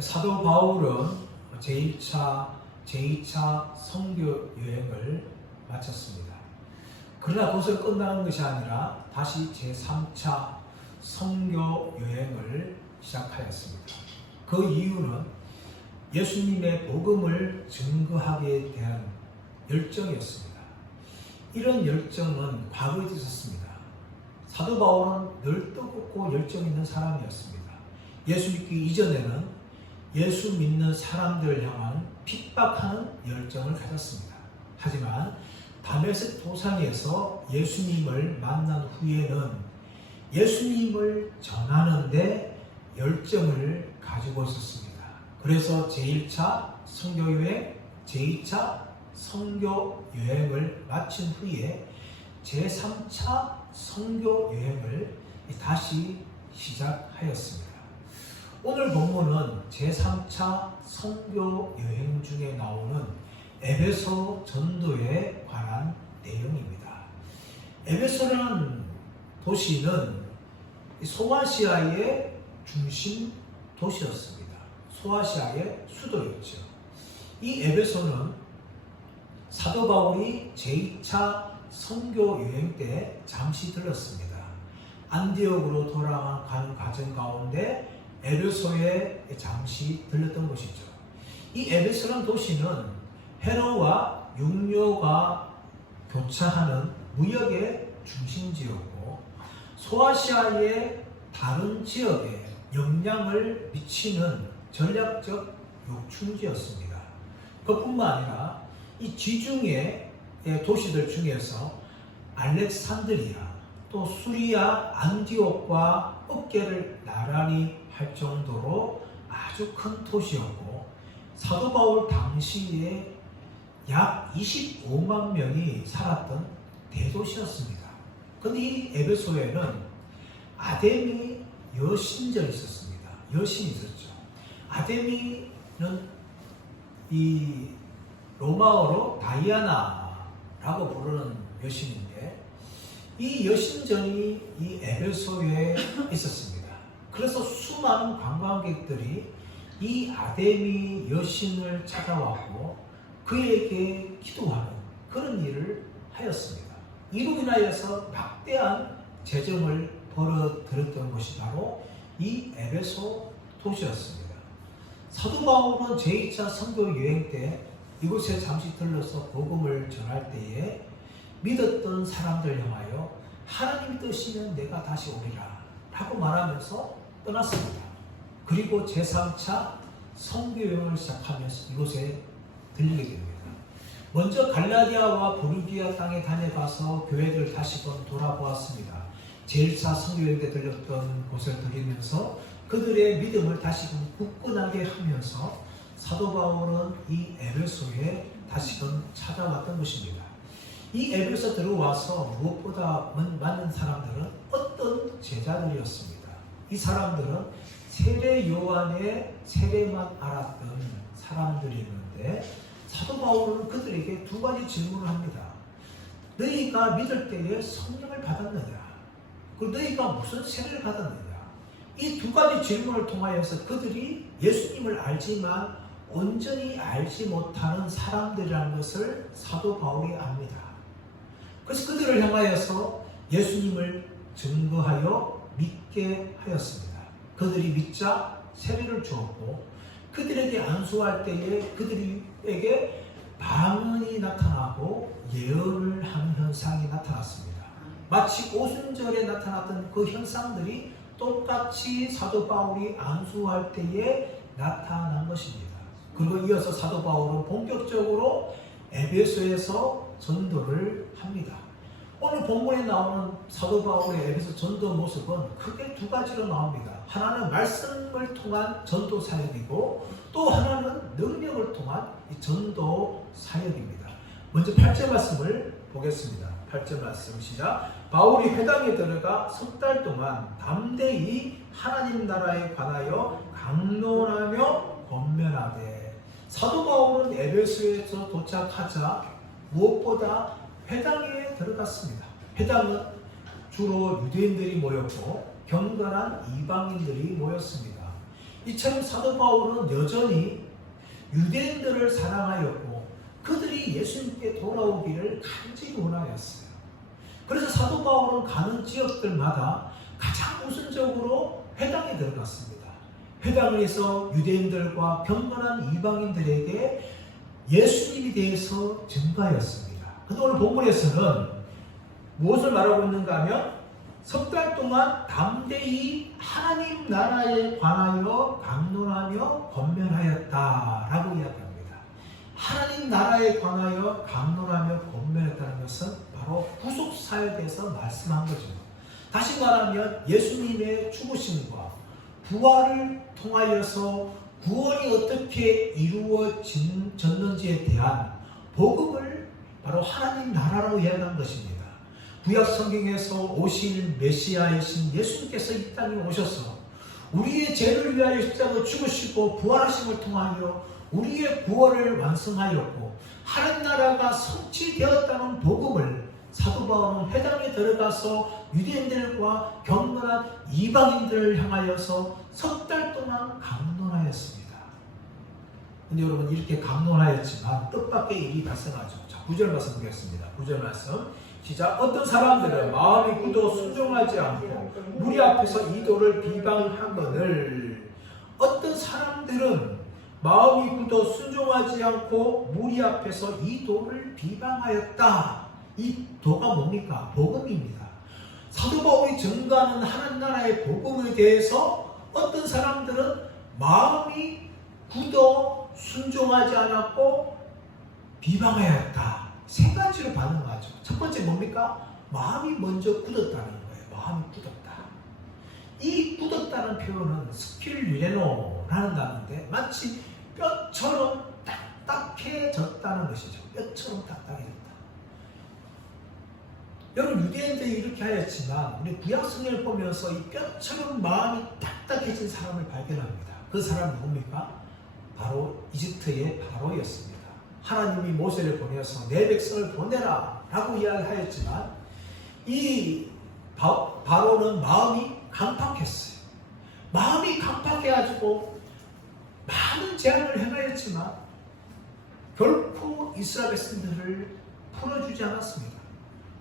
사도 바울은 제2차 선교 여행을 마쳤습니다. 그러나 그것을 끝나는 것이 아니라 다시 제3차 선교 여행을 시작하였습니다. 그 이유는 예수님의 복음을 증거하기에 대한 열정이었습니다. 이런 열정은 과거에도 있었습니다. 사도 바울은 늘 뜨겁고 열정 있는 사람이었습니다. 예수 믿기 이전에는 예수 믿는 사람들을 향한 핍박하는 열정을 가졌습니다. 하지만 다메섹 도상에서 예수님을 만난 후에는 예수님을 전하는데 열정을 가지고 있었습니다. 그래서 제1차 선교여행, 제2차 선교여행을 마친 후에 제3차 선교여행을 다시 시작하였습니다. 오늘 본문은 제3차 선교여행 중에 나오는 에베소 전도에 관한 내용입니다. 에베소라는 도시는 소아시아의 중심 도시였습니다. 소아시아의 수도였죠. 이 에베소는 사도 바울이 제2차 선교 여행 때 잠시 들렀습니다. 안디옥으로 돌아가는 과정 가운데 에베소에 잠시 들렸던 곳이죠. 이 에베소라는 도시는 해로와 육로가 교차하는 무역의 중심지였고 소아시아의 다른 지역에 영향을 미치는 전략적 요충지였습니다. 그뿐만 아니라 이 지중해 도시들 중에서 알렉산드리아, 또 수리아, 안디옥과 어깨를 나란히 할 정도로 아주 큰 도시였고 사도 바울 당시에 약 25만 명이 살았던 대도시였습니다. 그런데 이 에베소에는 아데미 여신전이 있었습니다. 여신이 있었죠. 아데미는 이 로마어로 다이아나라고 부르는 여신인데 이 여신전이 이 에베소에 있었습니다. 그래서 수많은 관광객들이 이 아데미 여신을 찾아왔고 그에게 기도하는 그런 일을 하였습니다. 이로 인하여서 막대한 재정을 벌어들였던 것이 바로 이 에베소 도시였습니다. 사도 바울은 제2차 선교 여행 때 이곳에 잠시 들러서 복음을 전할 때에 믿었던 사람들 향하여 하나님 뜻이면 내가 다시 오리라 라고 말하면서 떠났습니다. 그리고 제3차 선교 여행을 시작하면서 이곳에 들리게 됩니다. 먼저 갈라디아와 부르기아 땅에 다녀가서 교회를 다시금 돌아보았습니다. 제1차 선교 여행 때 들렸던 곳을 들리면서 그들의 믿음을 다시금 굳건하게 하면서 사도 바울은 이 에베소에 다시금 찾아왔던 것입니다. 이 에베소 들어와서 무엇보다 많은 사람들은 어떤 제자들이었습니다. 이 사람들은 세례 요한의 세례만 알았던 사람들이었는데 사도 바울은 그들에게 두 가지 질문을 합니다. 너희가 믿을 때에 성령을 받았느냐? 그리고 너희가 무슨 세례를 받았느냐? 이 두 가지 질문을 통하여서 그들이 예수님을 알지만 온전히 알지 못하는 사람들이라는 것을 사도 바울이 압니다. 그래서 그들을 향하여서 예수님을 증거하여 믿게 하였습니다. 그들이 믿자 세례를 주었고 그들에게 안수할 때에 그들에게 방언이 나타나고 예언을 하는 현상이 나타났습니다. 마치 오순절에 나타났던 그 현상들이 똑같이 사도 바울이 안수할 때에 나타난 것입니다. 그리고 이어서 사도 바울은 본격적으로 에베소에서 전도를 합니다. 오늘 본문에 나오는 사도 바울의 에베소 전도 모습은 크게 두 가지로 나옵니다. 하나는 말씀을 통한 전도 사역이고 또 하나는 능력을 통한 전도 사역입니다. 먼저 8절 말씀을 보겠습니다. 8절 말씀 시작. 바울이 회당에 들어가 석 달 동안 담대히 하나님 나라에 관하여 강론하며 권면하되 사도 바울은 에베소에서 도착하자 무엇보다 회당에 들어갔습니다. 회당은 주로 유대인들이 모였고 경건한 이방인들이 모였습니다. 이처럼 사도 바울은 여전히 유대인들을 사랑하였고 그들이 예수님께 돌아오기를 간절히 원하였어요. 그래서 사도 바울은 가는 지역들마다 가장 우선적으로 회당에 들어갔습니다. 회당에서 유대인들과 경건한 이방인들에게 예수님에 대해서 증거하였습니다. 그런데 오늘 본문에서는 무엇을 말하고 있는가 하면 석 달 동안 담대히 하나님 나라에 관하여 강론하며 권면하였다라고 이야기합니다. 하나님 나라에 관하여 강론하며 권면했다는 것은 바로 구속사역에서 말씀한 거죠. 다시 말하면 예수님의 죽으심과 부활을 통하여서 구원이 어떻게 이루어졌는지에 대한 복음을 바로 하나님 나라로 이야기한 것입니다. 구약 성경에서 오신 메시아이신 예수님께서 이 땅에 오셔서 우리의 죄를 위하여 십자가에 죽으시고 부활하심을 통하여 우리의 구원을 완성하였고 하나님 나라가 성취되었다는 복음을 사도 바울은 회당에 들어가서 유대인들과 경건한 이방인들을 향하여서 석 달 동안 강론하였습니다. 근데 여러분 이렇게 강론하였지만 뜻밖의 일이 발생하죠. 자, 9절 말씀 보겠습니다. 9절 말씀 시작. 어떤 사람들은 마음이 굳어 순종하지 않고 무리 앞에서 이 도를 비방하거늘 어떤 사람들은 마음이 굳어 순종하지 않고 무리 앞에서 이 도를 비방하였다. 이 도가 뭡니까? 복음입니다. 사도 바울이 증거하는 하나님 나라의 복음에 대해서 어떤 사람들은 마음이 굳어 순종하지 않았고 비방하였다. 세 가지로 반응하죠. 첫 번째 뭡니까? 마음이 먼저 굳었다는 거예요. 마음이 굳었다. 이 굳었다는 표현은 스킬유레노라는 단어인데 마치 뼈처럼 딱딱해졌다는 것이죠. 뼈처럼 딱딱해졌다. 여러분 유대인들이 이렇게 하였지만 우리 구약 성경을 보면서 이 뼈처럼 마음이 딱딱해진 사람을 발견합니다. 그 사람은 누굽니까? 바로 이집트의 바로였습니다. 하나님이 모세를 보내서 내 백성을 보내라 라고 이야기하였지만 이 바로는 마음이 강팍했어요. 마음이 강팍해가지고 많은 재앙을 행하였지만 결코 이스라엘 백성들을 풀어주지 않았습니다.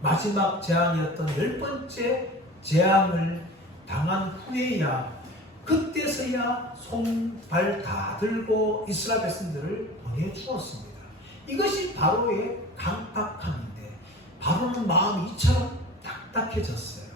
마지막 재앙이었던 10번째 재앙을 당한 후에야 그때서야 손발 다 들고 이스라엘 백성들을 보내주었습니다. 이것이 바로의 강팍함인데 바로는 마음이 이처럼 딱딱해졌어요.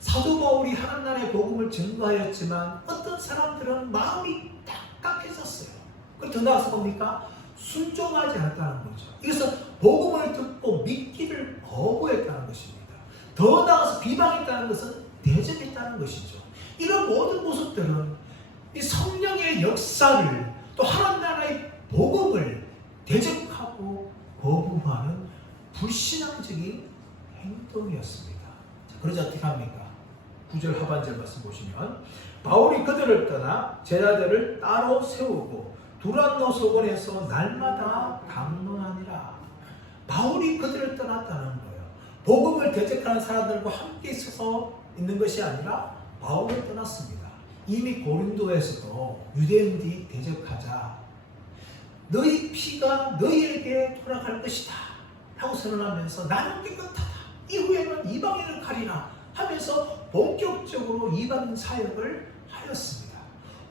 사도 바울이 하나님 나라의 복음을 증거하였지만 어떤 사람들은 마음이 딱딱해졌어요. 그리고 더 나아가서 뭡니까? 순종하지 않았다는 거죠. 이것은 복음을 듣고 믿기를 거부했다는 것입니다. 더 나아가서 비방했다는 것은 대적했다는 것이죠. 이런 모든 모습들은 이 성령의 역사를 또 하나님 나라의 복음을 대적하고 거부하는 불신앙적인 행동이었습니다. 자, 그러자 어떻게 합니까? 9절 하반절 말씀 보시면 바울이 그들을 떠나 제자들을 따로 세우고 두란노 소원에서 날마다 강론하니라. 바울이 그들을 떠났다는 거예요. 복음을 대적하는 사람들과 함께 있어서 있는 것이 아니라 바울을 떠났습니다. 이미 고린도에서도 유대인들이 대적하자 너희 피가 너희에게 돌아갈 것이다 하고 선언하면서 나는 깨끗하다. 이후에는 이방인을 가리라 하면서 본격적으로 이방 사역을 하였습니다.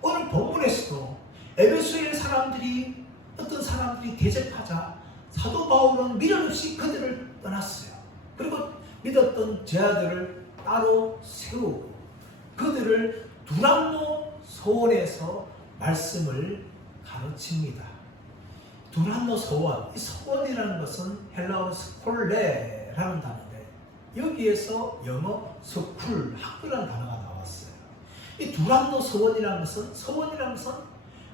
오늘 본문에서도 에베소의 사람들이 어떤 사람들이 대적하자 사도 바울은 미련 없이 그들을 떠났어요. 그리고 믿었던 제자들을 따로 세우고 그들을 두란노 소원에서 말씀을 가르칩니다. 두란노 소원, 이 소원이라는 것은 헬라어 스콜레라는 단어인데 여기에서 영어 스쿨, 학교라는 단어가 나왔어요. 이 두란노 소원이라는 것은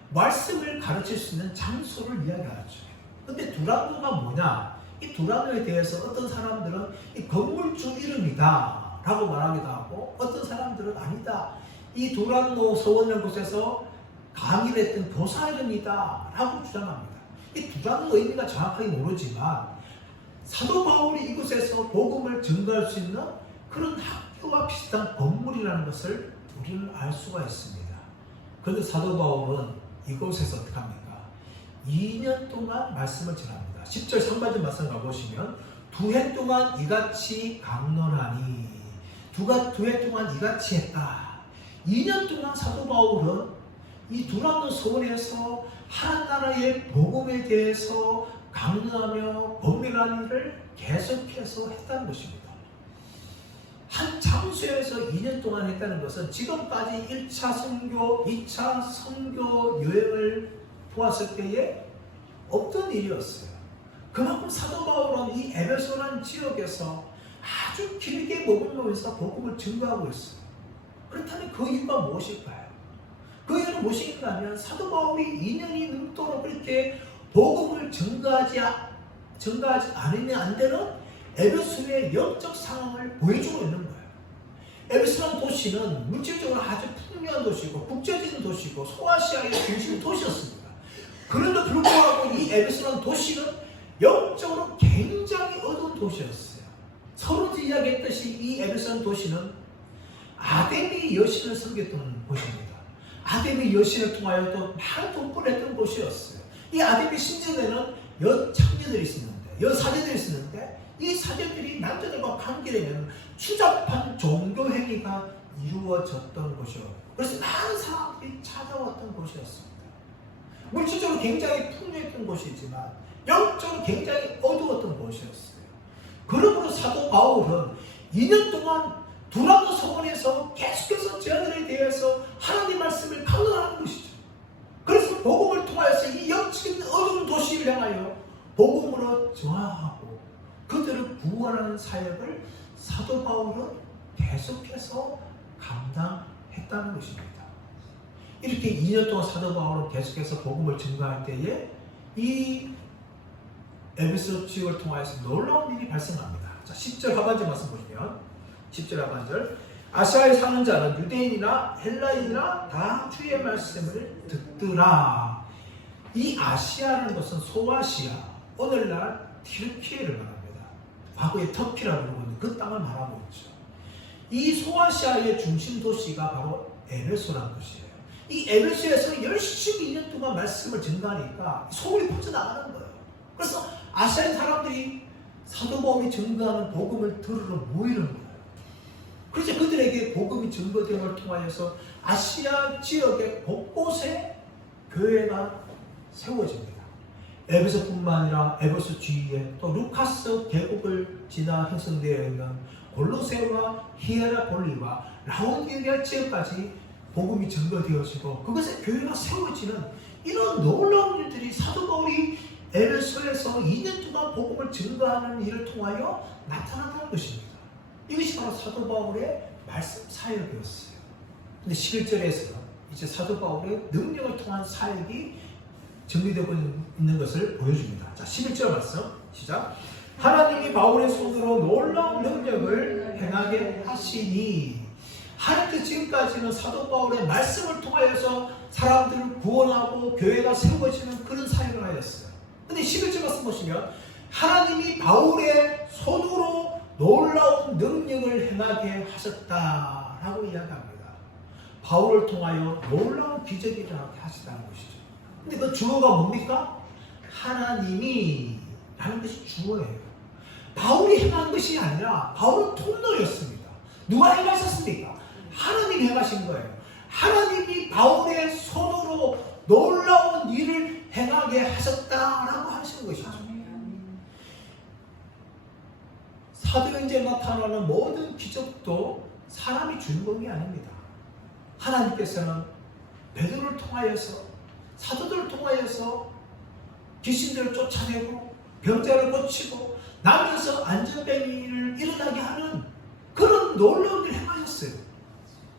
말씀을 가르칠 수 있는 장소를 이야기하죠. 근데 두란노가 뭐냐? 이 두란노에 대해서 어떤 사람들은 이 건물주 이름이다 라고 말하기도 하고 어떤 사람들은 아니다. 이 두란노 소원이라는 곳에서 강의를 했던 교사 이름이다 라고 주장합니다. 이 두란노 의미가 정확하게 모르지만 사도 바울이 이곳에서 복음을 증거할 수 있는 그런 학교와 비슷한 건물이라는 것을 우리는 알 수가 있습니다. 그런데 사도 바울은 이곳에서 어떻게 합니까? 2년 동안 말씀을 전합니다. 10절 상반절 말씀 가보시면 두 해 동안 이같이 강론하니 두 해 동안 이같이 했다. 2년 동안 사도 바울은 이 두란노 서원에서 하나님 나라의 복음에 대해서 강론하며 법명하는 일을 계속해서 했다는 것입니다. 한 장소에서 2년 동안 했다는 것은 지금까지 1차 선교, 2차 선교 여행을 보았을 때에 없던 일이었어요. 그만큼 사도 바울은 이 에베소라는 지역에서 아주 길게 머물면서 복음을 증거하고 있어요. 그렇다면 그 이유가 무엇일까요? 그 이유는 무엇인가 하면 사도 바울이 2년이 넘도록 그렇게 복음을 증거하지 않으면 안 되는 에베소의 영적 상황을 보여주고 있는 거예요. 에베소라는 도시는 물질적으로 아주 풍요한 도시고 국제적인 도시고 소아시아의 중심 도시였습니다. 그런데도 불구하고 이 에베소라는 도시는 영적으로 굉장히 어두운 도시였어요. 서로 이야기했듯이 이 에베소라는 도시는 아데미 여신을 섬겼던 곳입니다. 아데미 여신을 통하여 또 많은 돈벌을 했던 곳이었어요. 이 아데미 신전에는 여창녀들이 있었는데, 여사제들이 있었는데 이 사제들이 남자들과 관계를 맺는 추잡한 종교 행위가 이루어졌던 곳이었고, 그래서 많은 사람들이 찾아왔던 곳이었습니다. 물질적으로 굉장히 풍요했던 곳이지만 영적으로 굉장히 어두웠던 곳이었어요. 그러므로 사도 바울은 2년 동안 두란노 서원에서 계속해서 저들에 대해서 하나님 말씀을 강론하는 것이죠. 그래서 복음을 통하여서 이 영적인 어두운 도시를 향하여 복음으로 정화하고 그들을 구원하는 사역을 사도 바울은 계속해서 감당했다는 것입니다. 이렇게 2년 동안 사도 바울은 계속해서 복음을 증거할 때에 이 에베소 지역을 통하여서 놀라운 일이 발생합니다. 자, 10절 하반절 말씀 보시면 10절 하반절 아시아에 사는 자는 유대인이나 헬라인이나 다 주의 말씀을 듣더라. 이 아시아라는 것은 소아시아, 오늘날 튀르키예를 말합니다. 과거에 터키라고 부르고 있는 그 땅을 말하고 있죠. 이 소아시아의 중심 도시가 바로 에베소라는 것이에요. 이 에베소에서 열심히 2년 동안 말씀을 증거하니까 소문이 퍼져나가는 거예요. 그래서 아시아의 사람들이 사도 바울이 증거하는 복음을 들으러 모이는 거예요. 그래서 그들에게 복음이 증거됨을 통하여서 아시아 지역의 곳곳에 교회가 세워집니다. 에베소뿐만 아니라 에베소 주위에 또 루카스 계곡을 지나 형성되어 있는 골로새와 히에라폴리와 라오디게아 지역까지 복음이 증거되어지고 그것에 교회가 세워지는 이런 놀라운 일들이 사도 바울이 에베소에서 2년 동안 복음을 증거하는 일을 통하여 나타났다는 것입니다. 이것이 바로 사도 바울의 말씀 사역이었어요. 근데 11절에서 이제 사도 바울의 능력을 통한 사역이 정리되고 있는 것을 보여줍니다. 자, 11절 말씀 시작. 하나님이 바울의 손으로 놀라운 능력을 행하게 하시니. 하나님께서 지금까지는 사도 바울의 말씀을 통하여서 사람들을 구원하고 교회가 세워지는 그런 사역을 하였어요. 근데 11절 말씀 보시면 하나님이 바울의 손으로 놀라운 능력을 행하게 하셨다라고 이야기합니다. 바울을 통하여 놀라운 기적이 일어나게 하시다는 것이죠. 근데 그 주어가 뭡니까? 하나님이 라는 것이 주어예요. 바울이 행한 것이 아니라 바울은 통로였습니다. 누가 행하셨습니까? 하나님이 행하신 거예요. 하나님이 바울의 손으로 놀라운 일을 행하게 하셨다라고 하시는 것이죠. 사도행전에 나타나는 모든 기적도 사람이 주인공이 아닙니다. 하나님께서는 베드로를 통하여서 사도들을 통하여서 귀신들을 쫓아내고 병자를 고치고 나면서 안전병을 일어나게 하는 그런 놀라운 일을 행하셨어요.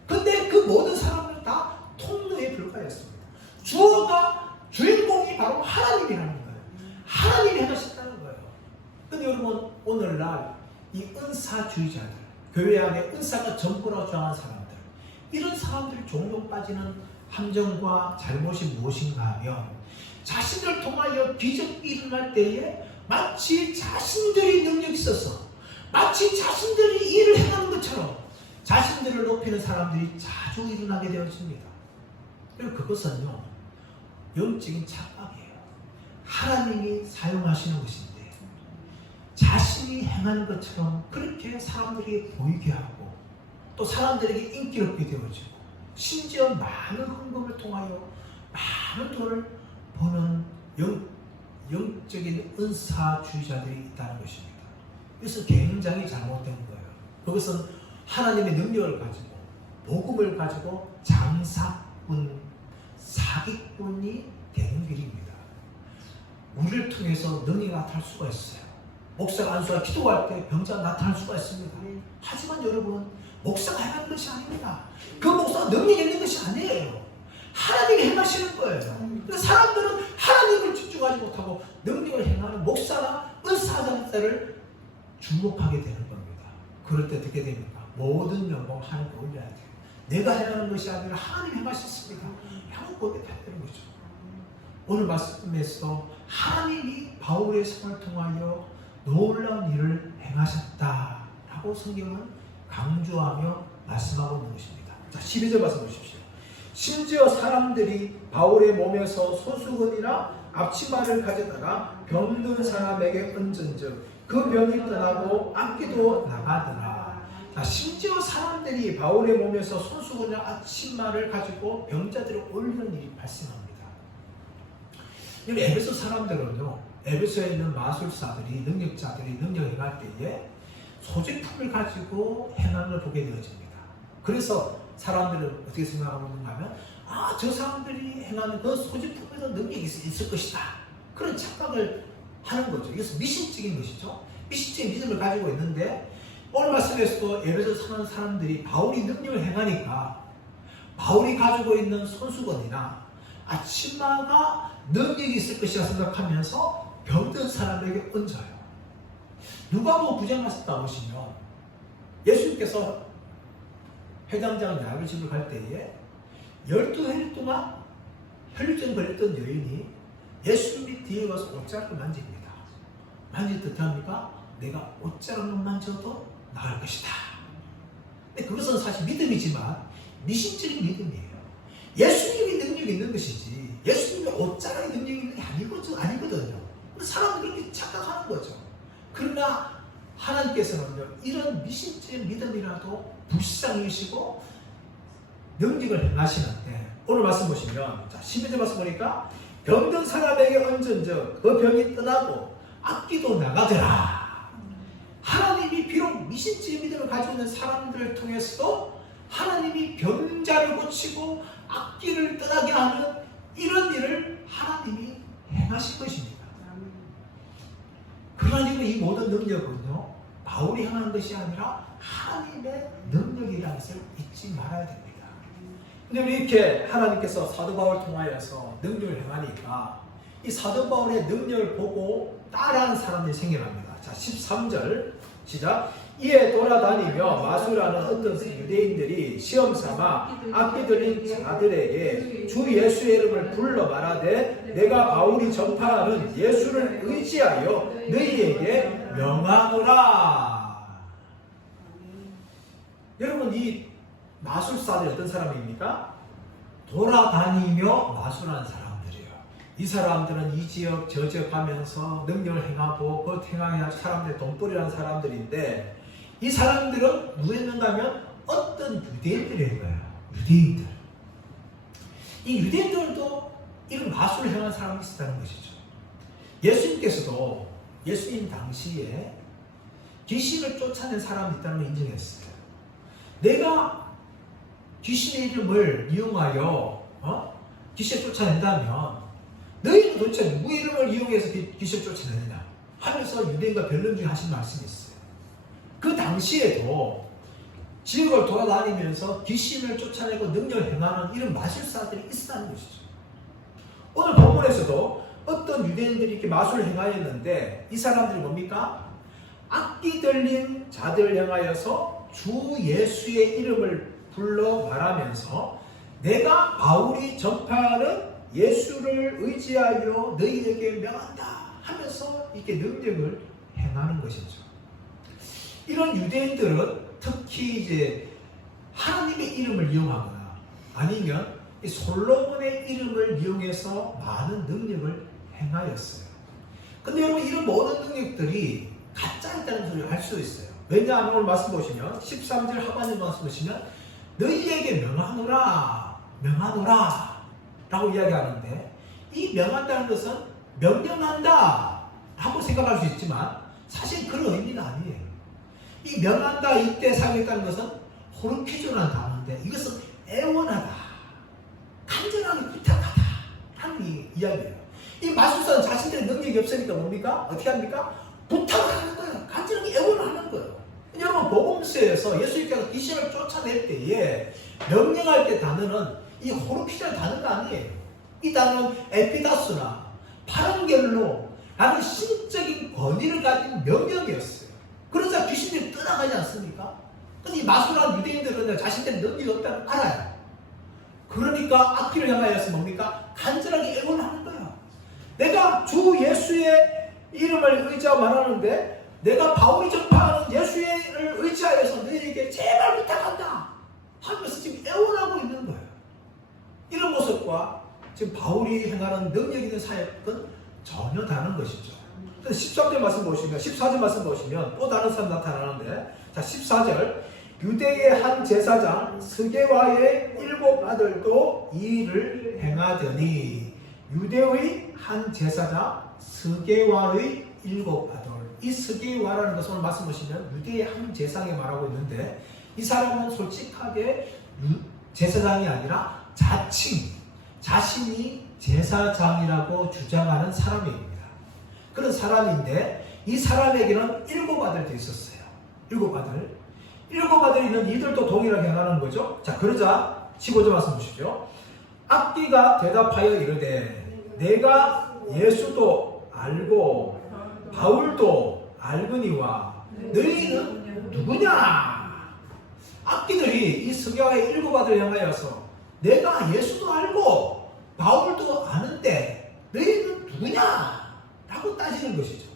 근데 그 모든 사람들은 다 통로에 불과했습니다. 주어가 주인공이 바로 하나님이라는 거예요. 하나님이 행하셨다는 거예요. 근데 여러분 오늘날 이 은사주의자들, 교회 안에 은사가 전부라고 주장하는 사람들, 이런 사람들이 종종 빠지는 함정과 잘못이 무엇인가 하면 자신을 통하여 기적이 일어날 때에 마치 자신들이 능력이 있어서 마치 자신들이 일을 행하는 것처럼 자신들을 높이는 사람들이 자주 일어나게 되어집니다. 그것은요, 영적인 착각이에요. 하나님이 사용하시는 것인데 자신이 행하는 것처럼 그렇게 사람들이 보이게 하고 또 사람들에게 인기를 얻게 되어지고 심지어 많은 헌금을 통하여 많은 돈을 버는 영적인 은사주의자들이 있다는 것입니다. 그래서 굉장히 잘못된 거예요. 그것은 하나님의 능력을 가지고 복음을 가지고 장사꾼, 사기꾼이 되는 길입니다. 우리를 통해서 능력이 나타날 수가 있어요. 목사가 안수와 기도할 때 병자가 나타날 수가 있습니다. 하지만 여러분, 목사가 행하는 것이 아닙니다. 그 목사가 능력이 있는 것이 아니에요. 하나님이 행하시는 거예요. 사람들은 하나님을 집중하지 못하고 능력을 행하는 목사나 은사자들을 주목하게 되는 겁니다. 그럴 때 어떻게 됩니까? 모든 영광 하나님께 올려야 돼요. 내가 행하는 것이 아니라 하나님이 행하셨습니다. 하고 고백해야 되는 거죠. 오늘 말씀에서도 하나님이 바울의 성을 통하여 놀라운 일을 행하셨다라고 성경은 강조하며 말씀하고 있는 것입니다. 자, 12절 말씀 보십시오. 심지어 사람들이 바울의 몸에서 소수건이나 앞치마를 가져다가 병든 사람에게 얹은즉 그 병이 떠나고 악기도 나가더라. 자, 심지어 사람들이 바울의 몸에서 소수건이나 앞치마를 가지고 병자들을 올리는 일이 발생합니다. 에베소 사람들은요, 에베소에 있는 마술사들이, 능력자들이 능력 행할 때에 소지품을 가지고 행하는 걸 보게 되어집니다. 그래서 사람들은 어떻게 생각하고 있는가 하면, 저 사람들이 행하는 그 소지품에서 능력이 있을 것이다. 그런 착각을 하는 거죠. 이것은 미신적인 것이죠. 미신적인 믿음을 가지고 있는데, 오늘 말씀에서도 에베소 사는 사람들이 바울이 능력을 행하니까 바울이 가지고 있는 손수건이나 앞치마가 능력이 있을 것이라 생각하면서 병든 사람에게 얹어요. 누가복음 9장 말씀 보시면 예수님께서 회당장 야베집을 갈 때에 12해 동안 혈류증 걸렸던 여인이 예수님이 뒤에 가서 옷자락을 만집니다. 만질 듯 합니까? 내가 옷자락만 만져도 나을 것이다. 근데 그것은 사실 믿음이지만 미신적인 믿음이에요. 예수님이 능력이 있는 것이지 예수님의 옷자락에 능력이 있는 게 아니거든요. 사람은 그렇게 착각하는 거죠. 그러나 하나님께서는요, 이런 미신적인 믿음이라도 불쌍히시고 능력을 행하시는데, 오늘 말씀 보시면, 자, 12절 말씀 보니까 병든 사람에게 얹은즉 그 병이 떠나고 악기도 나가더라. 하나님이 비록 미신적인 믿음을 가지고 있는 사람들을 통해서도 하나님이 병자를 고치고 악기를 떠나게 하는 이런 일을 하나님이 행하신 것입니다. 그러나 이 모든 능력은요, 바울이 행하는 것이 아니라 하나님의 능력이라는 것을 잊지 말아야 됩니다. 근데 우리 이렇게 하나님께서 사도 바울을 통하여서 능력을 행하니까 이 사도 바울의 능력을 보고 따라하는 사람들이 생겨납니다. 자, 13절 시작. 이에 돌아다니며 마술하는 어떤 유대인들이 시험삼아 악기 들린 자들에게 주 예수의 이름을 불러 말하되 내가 바울이 전파하는 예수를 의지하여 너희에게 명하노라. 여러분, 이 마술사들이 어떤 사람입니까? 돌아다니며 마술하는 사람들이에요. 이 사람들은 이 지역 저 지역 가면서 능력을 행하고 그 행하는 사람들의 돈벌이라는 사람들인데, 이 사람들은 누구였는가 하면 어떤 유대인들인 거예요. 유대인들. 이 유대인들도 이런 마술을 행하는 사람이 있었다는 것이죠. 예수님께서도 예수님 당시에 귀신을 쫓아낸 사람이 있다는 걸 인정했어요. 내가 귀신의 이름을 이용하여 귀신을 쫓아낸다면 너희는 도대체 누구 이름을 이용해서 귀신을 쫓아내느냐 하면서 유대인과 변론 중에 하신 말씀이 있어요. 그 당시에도 지역을 돌아다니면서 귀신을 쫓아내고 능력을 행하는 이런 마술사들이 있었다는 것이죠. 오늘 본문에서도 어떤 유대인들이 이렇게 마술을 행하였는데, 이 사람들이 뭡니까? 악기 들린 자들을 향하여서 주 예수의 이름을 불러 말하면서 내가 바울이 전파하는 예수를 의지하여 너희에게 명한다 하면서 이렇게 능력을 행하는 것이죠. 이런 유대인들은 특히 이제 하나님의 이름을 이용하거나 아니면 이 솔로몬의 이름을 이용해서 많은 능력을 행하였어요. 근데 여러분 이런 모든 능력들이 가짜있다는 소리를 알 수 있어요. 왜냐하면 오늘 말씀 보시면 13절 하반절 말씀 보시면 너희에게 명하노라 라고 이야기하는데 이 명한다는 것은 명령한다 라고 생각할 수 있지만 사실 그런 의미는 아니에요. 이 명한다 이때 사용했다는 것은 호르키조라는 단어인데 이것은 애원하다, 간절하게 부탁하다 하는 이야기예요. 이 마술사는 자신들의 능력이 없으니까 뭡니까? 어떻게 합니까? 부탁을 하는 거예요. 간절하게 애원을 하는 거예요. 여러분 복음서에서 예수님께서 귀신을 쫓아낼 때에 명령할 때 단어는 이 호르키조라는 단어가 아니에요. 이 단어는 에피다스나 파랑겔로 라는 신적인 권위를 가진 명령이었어요. 그러자 귀신들이 떠나가지 않습니까? 근데 이 마술한 유대인들은 자신들의 능력이 없다는 걸 알아요. 그러니까 앞길을 향하여서 뭡니까? 간절하게 애원하는 거예요. 내가 주 예수의 이름을 의지하고 말하는데 내가 바울이 전파하는 예수를 의지하여서 너희에게 제발 부탁한다 하면서 지금 애원하고 있는 거예요. 이런 모습과 지금 바울이 행하는 능력 있는 사역은 전혀 다른 것이죠. 13절 말씀 보시면 14절 말씀 보시면 또 다른 사람 나타나는데 자 14절 유대의 한 제사장 스게와의 7 아들도 이 일을 행하더니 유대의 한 제사장 스게와의 7 아들 이 스게와라는 것을 오늘 말씀 보시면 유대의 한 제사장이 말하고 있는데 이 사람은 솔직하게 제사장이 아니라 자신이 제사장이라고 주장하는 사람입니다. 그런 사람인데 이 사람에게는 7 아들도 있었어요. 7 아들. 7 아들이 있는 이들도 동일하게 행하는 거죠. 자 그러자 15절 말씀 보시죠. 악기가 대답하여 이르되 내가 예수도 알고 바울도 알거니와 너희는 누구냐? 악기들이 이 스게와의 7 아들을 향하여서 내가 예수도 알고 바울도 아는데 너희는 누구냐? 라고 따지는 것이죠.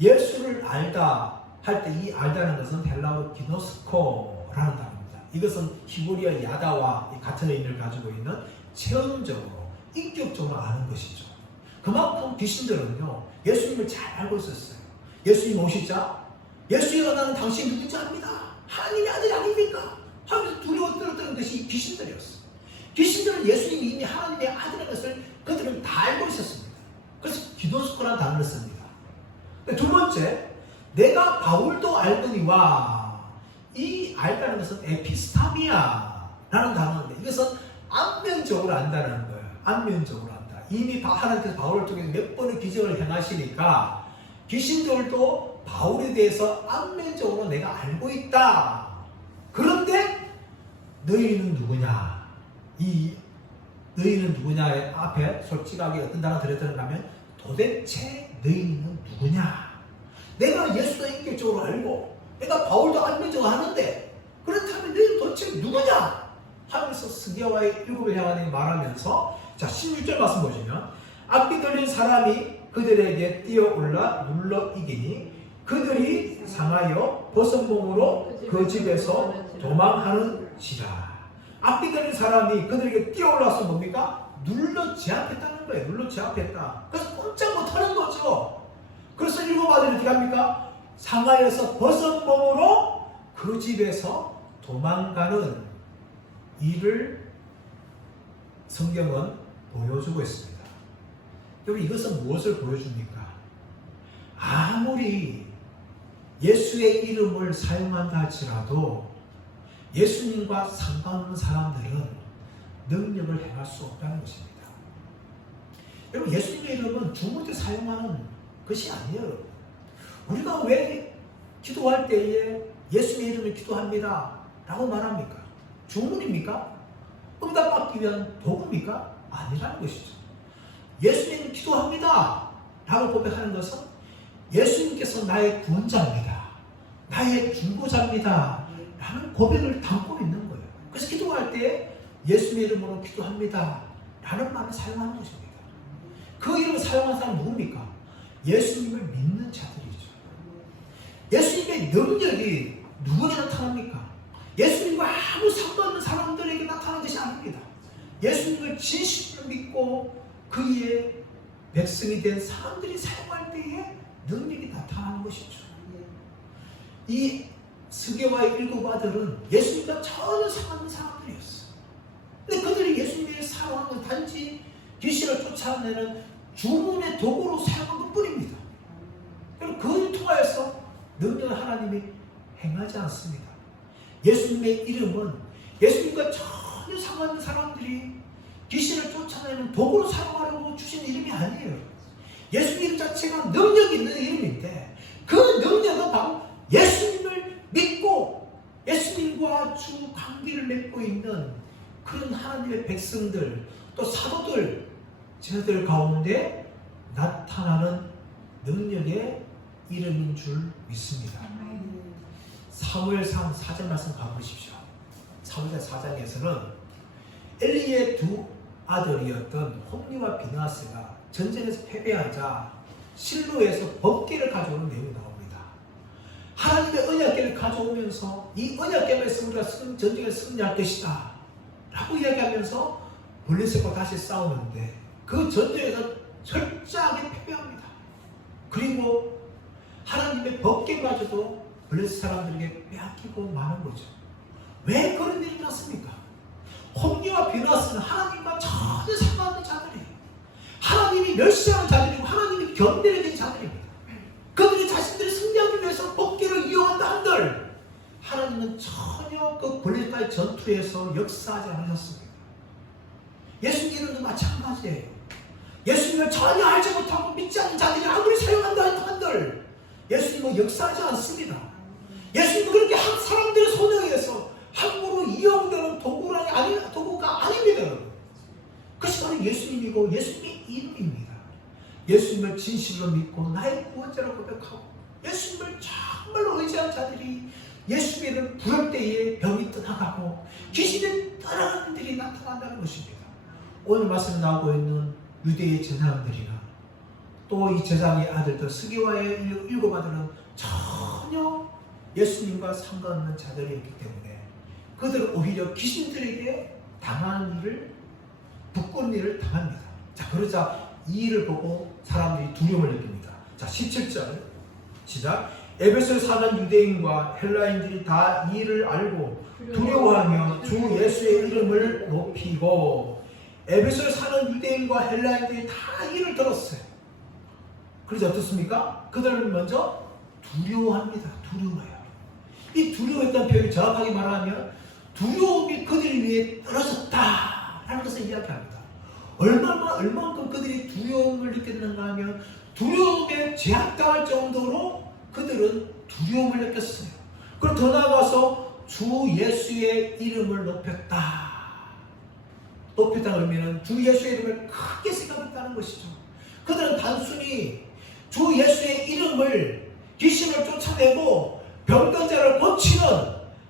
예수를 알다 할 때 이 알다는 것은 헬라어 기노스코라는 단어입니다. 이것은 히브리어 야다와 같은 의미를 가지고 있는 체험적으로 인격적으로 아는 것이죠. 그만큼 귀신들은요 예수님을 잘 알고 있었어요. 예수님 오시자 예수여 나는 당신 누군지 압니다. 하나님의 아들이 아닙니까? 하면서 두려워 떨었던 것이 귀신들이었어요. 귀신들은 예수님이 이미 하나님의 아들인 것을 그들은 다 알고 있었습니다. 그래서 기노스코라는 단어를 씁니다. 두 번째, 내가 바울도 알거니와 이 알다는 것은 에피스타미아라는 단어인데 이것은 안면적으로 안다는 거예요. 안면적으로 안다. 이미 하나님께서 바울을 통해서 몇 번의 기적을 행하시니까 귀신들도 바울에 대해서 안면적으로 내가 알고 있다. 그런데 너희는 누구냐? 이 너희는 누구냐의 앞에 솔직하게 어떤 단어 들었다가 하면 도대체 너희는 누구냐? 내가 예수도 인격적으로 알고 내가 바울도 안면적으로 아는데 그렇다면 너희는 도대체 누구냐? 하면서 스게와의 7을 향하는 말하면서 자 16절 말씀 보시면 악기 들린 사람이 그들에게 뛰어올라 눌러 이기니 그들이 상하여 벗은 몸으로 그 집에서 도망하는지라. 악기 들린 사람이 그들에게 뛰어올라서 뭡니까? 눌러 제압했다는 거예요. 눌러 제압했다. 그래서 꼼짝 못하는 거죠. 그래서 7 아들이 어떻게 합니까? 상하여서 벗은 몸으로 그 집에서 도망가는 일을 성경은 보여주고 있습니다. 여러분 이것은 무엇을 보여줍니까? 아무리 예수의 이름을 사용한다 할지라도 예수님과 상관없는 사람들은 능력을 행할 수 없다는 것입니다. 여러분 예수님의 이름은 주문 때 사용하는 것이 아니에요. 우리가 왜 기도할 때에 예수님의 이름을 기도합니다 라고 말합니까? 주문입니까? 응답받기 위한 도구입니까? 아니라는 것이죠. 예수님을 기도합니다 라고 고백하는 것은 예수님께서 나의 구원자입니다. 나의 중보자입니다 라는 고백을 담고 있는 거예요. 그래서 기도할 때 예수님의 이름으로 기도합니다 라는 말을 사용하는 것입니다. 그 이름을 사용한 사람은 누굽니까? 예수님을 믿는 자들이죠. 예수님의 능력이 누구에게 나타납니까? 예수님과 아무 상관없는 사람들에게 나타나는 것이 아닙니다. 예수님을 진실로 믿고 그의 백성이 된 사람들이 사용할 때에 능력이 나타나는 것이죠. 이 스게와의 일곱 아들은 예수님과 전혀 상관없는 사람들이었어요. 근데 그들이 예수님의 사용한 건 단지 귀신을 쫓아내는 주문의 도구로 사용한 것 뿐입니다. 그리고 그를 통하여서 능력을 하나님이 행하지 않습니다. 예수님의 이름은 예수님과 전혀 상관없는 사람들이 귀신을 쫓아내는 도구로 사용하려고 주신 이름이 아니에요. 예수님 이름 자체가 능력이 있는 이름인데 그 능력은 바로 예수님을 믿고 예수님과 아주 관계를 맺고 있는 그런 하나님의 백성들 또 사도들 저들 가운데 나타나는 능력의 이름인 줄 믿습니다. 사무엘상 4장 말씀 가보십시오. 사무엘상 4장에서는 엘리의 두 아들이었던 홈리와 비나스가 전쟁에서 패배하자 실로에서 법궤를 가져오는 내용이 나옵니다. 하나님의 언약궤를 가져오면서 이 언약궤에서 우리가 전쟁에서 승리할 것이다 라고 이야기하면서 블레셋과 다시 싸우는데 그 전쟁에서 철저하게 패배합니다. 그리고 하나님의 법궤마저도 블레셋 사람들에게 빼앗기고 마는 거죠. 왜 그런 일이 났습니까? 홈리와 비나스는 하나님과 전혀 상관없는 자들이에요. 하나님이 멸시하는 자들이고 하나님이 견뎌내는 자들입니다. 그들이 자신들이 승리하기 위해서 법궤를 이용한다 한들 하나님은 전혀 그 블레셋과의 전투에서 역사하지 않으셨습니다. 예수님도 마찬가지예요. 예수님을 전혀 알지 못하고 믿지 않는 자들이 아무리 사용한다 한들 예수님은 역사하지 않습니다. 예수님은 그렇게 한 사람들의 손에 의해서 함부로 이용되는 도구가 아닙니다. 그것이 바로 예수님이고 예수님의 이름입니다. 예수님을 진실로 믿고 나의 구원자라고 고백하고 예수님을 정말로 의지한 자들이 예수님을 부를 때에 병이 떠나가고 귀신이 떠나가는 일이 나타난다는 것입니다. 오늘 말씀 나오고 있는 유대의 제사장들이나 또 이 제사장의 아들들 스게와의 일곱 아들은 전혀 예수님과 상관없는 자들이었기 때문에 그들은 오히려 귀신들에게 당하는 일을 부끄러운 일을 당합니다. 자, 그러자 이 일을 보고 사람들이 두려움을 느낍니다. 자, 17절 시작. 에베소에 사는 유대인과 헬라인들이 다 이 일을 알고 두려워하며 주 예수의 이름을 높이고 에베소에 사는 유대인과 헬라인들이 다 이 일을 들었어요. 그래서 어떻습니까? 그들은 먼저 두려워합니다. 두려워해요. 이 두려워했던 표현이 정확하게 말하면 두려움이 그들 위에 떨어졌다 라는 것을 이야기합니다. 얼만큼 그들이 두려움을 느꼈는가 하면 두려움에 제압당할 정도로 그들은 두려움을 느꼈어요. 그리고 더 나아가서 주 예수의 이름을 높였다. 높였다는 의미는 주 예수의 이름을 크게 생각했다는 것이죠. 그들은 단순히 주 예수의 이름을 귀신을 쫓아내고 병든 자를 고치는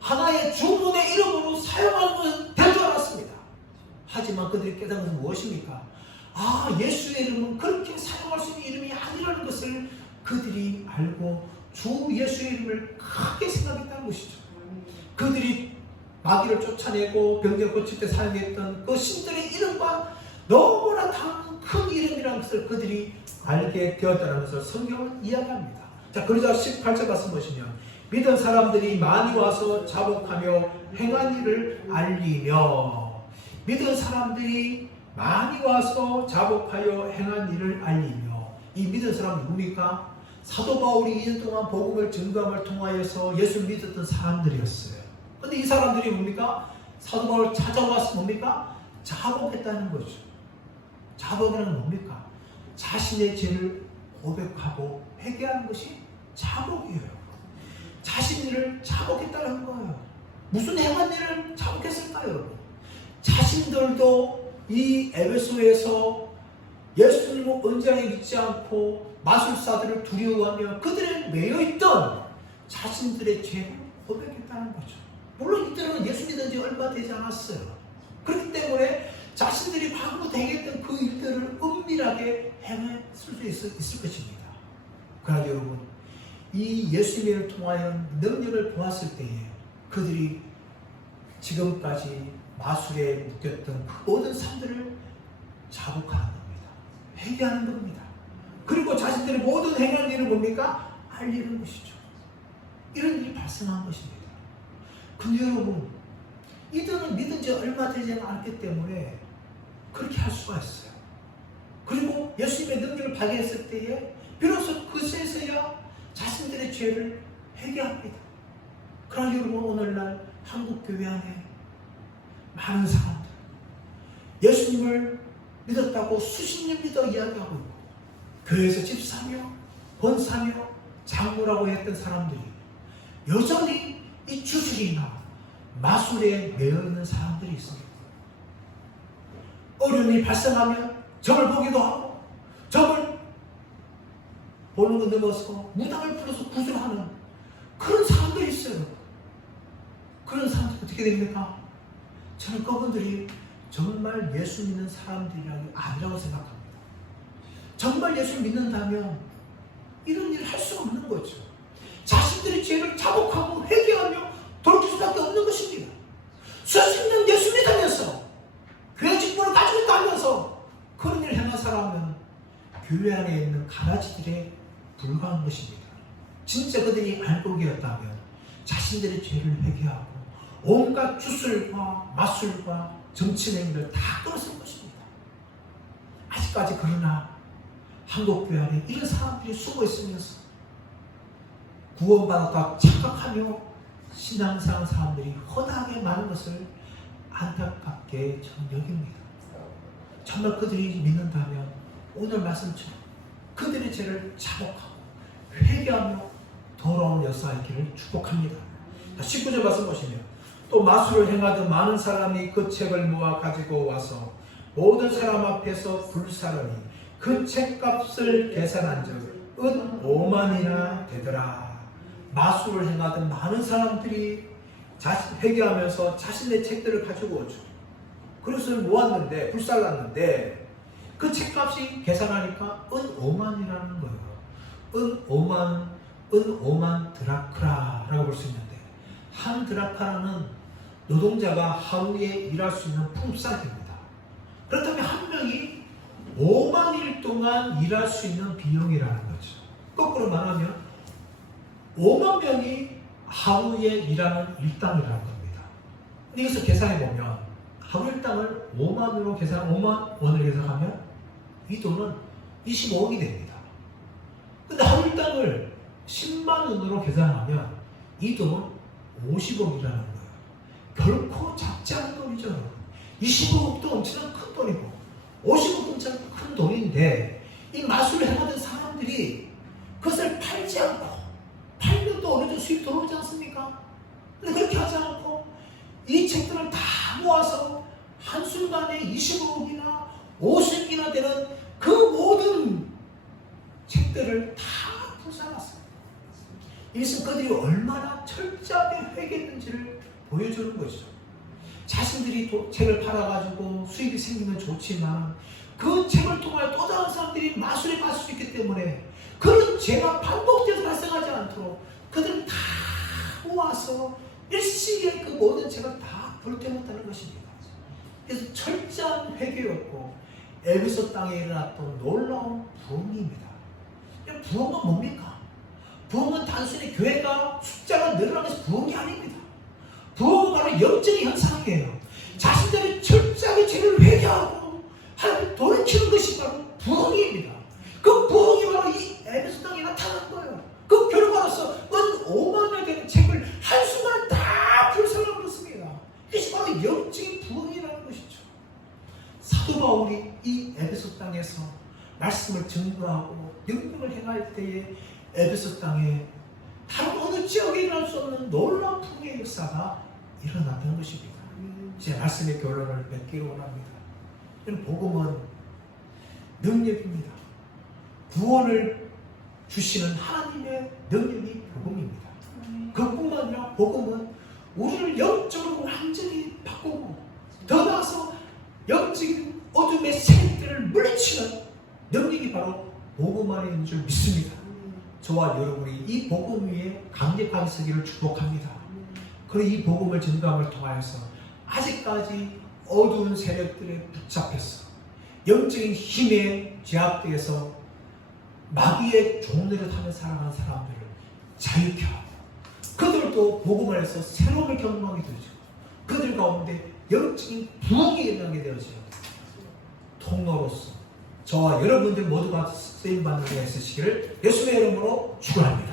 하나의 주문의 이름으로 사용하는 것은 될 줄 알았습니다. 하지만 그들이 깨달은 것은 무엇입니까? 예수의 이름은 그렇게 사용할 수 있는 이름이 아니라는 것을 그들이 알고 주 예수의 이름을 크게 생각했다는 것이죠. 그들이 마귀를 쫓아내고 병자를 고칠 때 사용했던 그 신들의 이름과 너무나 다른 큰 이름이라는 것을 그들이 알게 되었다는 것을 성경은 이야기합니다. 자, 그러자 18절 말씀 보시면 믿은 사람들이 많이 와서 자복하며 행한 일을 알리며 믿은 사람들이 많이 와서 자복하여 행한 일을 알리며 이 믿은 사람이 누굽니까? 사도 바울이 2년 동안 복음을 증거함을 통하여서 예수를 믿었던 사람들이었어요. 그런데 이 사람들이 뭡니까? 사도 바울을 찾아와서 뭡니까? 자복했다는 거죠. 자복이란 뭡니까? 자신의 죄를 고백하고 회개하는 것이 자복이에요. 자신을 자복했다는 거예요. 무슨 행한 일을 자복했을까요, 여러분? 자신들도 이 에베소에서 예수님을 온전히 믿지 않고 마술사들을 두려워하며 그들에 매여있던 자신들의 죄를 고백했다는 거죠. 물론 이들은 예수 믿은 지 얼마 되지 않았어요. 그렇기 때문에 자신들이 과거 행했던 그 일들을 은밀하게 행했을 수 있을 것입니다. 그러나 여러분, 이 예수님을 통하여 능력을 보았을 때에 그들이 지금까지 마술에 묶였던 그 모든 삶들을 자복하는 겁니다. 회개하는 겁니다. 그리고 자신들의 모든 행한 일을 뭡니까? 알리는 것이죠. 이런 일이 발생한 것입니다. 근데 여러분, 이들은 믿은 지 얼마 되지 않았기 때문에 그렇게 할 수가 있어요. 그리고 예수님의 능력을 발휘했을 때에 비로소 그새서야 자신들의 죄를 회개합니다. 그러나 여러분, 오늘날 한국교회 안에 많은 사람들 예수님을 믿었다고 수십 년 믿어 이야기하고 있고, 교회에서 집사며 권사며 장로라고 했던 사람들이 여전히 이 주술이나 마술에 매여 있는 사람들이 있습니다. 어려움이 발생하면 점을 보기도 하고, 점을 보는 것 넘어서 무당을 불러서 구술하는 그런 사람들이 있어요. 그런 사람들이 어떻게 됩니까? 저는 그분들이 정말 예수 믿는 사람들이 아니라고 생각합니다. 정말 예수 믿는다면 이런 일을 할 수 없는 거죠. 자신들의 죄를 자복하고 회개하며 돌이킬 수밖에 없는 것입니다. 수십 년 예수 믿으면서 교회 직분을 가지고 있다 하면서 그런 일을 행한 사람은 교회 안에 있는 가라지들에 불과한 것입니다. 진짜 그들이 알곡이었다면 자신들의 죄를 회개하고 온갖 주술과 마술과 정치행위를 다 끊었을 것입니다. 아직까지 그러나 한국교회 안에 이런 사람들이 숨어 있으면서 구원받았다 착각하며 신앙생활 사람들이 허다하게 많은 것을 안타깝게 저는 여깁니다. 정말 그들이 믿는다면 오늘 말씀처럼 그들의 죄를 자복하고 회개하며 돌아오는 역사가 있기를 축복합니다. 19절 말씀 보시면 또 마술을 행하던 많은 사람이 그 책을 모아 가지고 와서 모든 사람 앞에서 불사르니 그 책값을 계산한 적 은 5만이나 되더라. 마술을 행하던 많은 사람들이 회개하면서 자신의 책들을 가지고 오죠. 그것을 모았는데 불살랐는데 그 책값이 계산하니까 은 5만이라는 거예요. 은 5만 드라크라라고 볼 수 있는데, 한 드라크라는 노동자가 하루에 일할 수 있는 품삯입니다. 그렇다면 한 명이 5만 일 동안 일할 수 있는 비용이라는 거죠. 거꾸로 말하면 5만 명이 하루에 일하는 일당이라는 겁니다. 여기서 계산해 보면 하루 일당을 5만 원으로 계산하면 이 돈은 25억이 됩니다. 근데 하루 일당을 10만 원으로 계산하면 이 돈은 50억이라는 거예요. 결코 작지 않은 돈이죠. 25억도 엄청난 큰 돈이고 50억도 엄청 큰 돈인데, 이 마술을 해하던 사람들이 그것을 팔지 않고, 팔면 또 어느 정도 수입 들어오지 않습니까? 근데 그렇게 하지 않고 이 책들을 다 모아서 한순간에 25억이나 50억이나 되는 그 모든 책들을 다 불살랐습니다. 이것은 그들이 얼마나 철저하게 회개했는지를 보여주는 것이죠. 자신들이 책을 팔아가지고 수입이 생기면 좋지만 그 책을 통하여 또 다른 사람들이 마술에 빠질 수 있기 때문에 그런 죄가 반복돼서 발생하지 않도록 그들은 다 모아서 일시에 그 모든 죄를 다 불태웠다는 것입니다. 그래서 철저한 회개였고 에베소 땅에 일어났던 놀라운 부흥입니다. 부흥은 뭡니까? 부흥은 단순히 교회가 숫자가 늘어나는 것이 부흥이 아닙니다. 부흥은 바로 영적인 현상이에요. 자신들이 철저하게 죄를 회개하고 하나님을 돌이키는 것이 바로 부흥입니다. 그 부흥이 바로 이 에베소 땅에 나타난 거예요. 그 결과로서 은 5만여 되는 책을 한순간 다 불살라버렸습니다. 이것이 바로 영적인 부흥이라는 것이죠. 사도 바울이 이 에베소 땅에서 말씀을 증거하고 능력을 행할 때에 에베소 땅에 다른 어느 지역에 일어날 수 없는 놀라운 부흥의 역사가 일어났던 것입니다. 제 말씀의 결론을 맺기로 원합니다. 복음은 능력입니다. 구원을 주시는 하나님의 능력이 복음입니다. 그뿐만 아니라 복음은 우리를 영적으로 완전히 바꾸고 더 나아가서 영적인 어둠의 세력들을 물리치는 능력이 바로 복음 안에 있는 줄 믿습니다. 저와 여러분이 이 복음 위에 강력하게 서기를 축복합니다. 그리고 이 복음을 증거함을 통하여서 아직까지 어두운 세력들에 붙잡혀서 영적인 힘에 제압되어서 마귀의 종로를 타며 살아가는 사람들을 자유케 하고 그들도 복음을 해서 새로움을 경험하게 되죠. 그들 가운데 영적인 부흥이 일어나게 되어져요. 통로로서 저와 여러분들 모두가 쓰임받는 데 있으시기를 예수의 이름으로 축원합니다.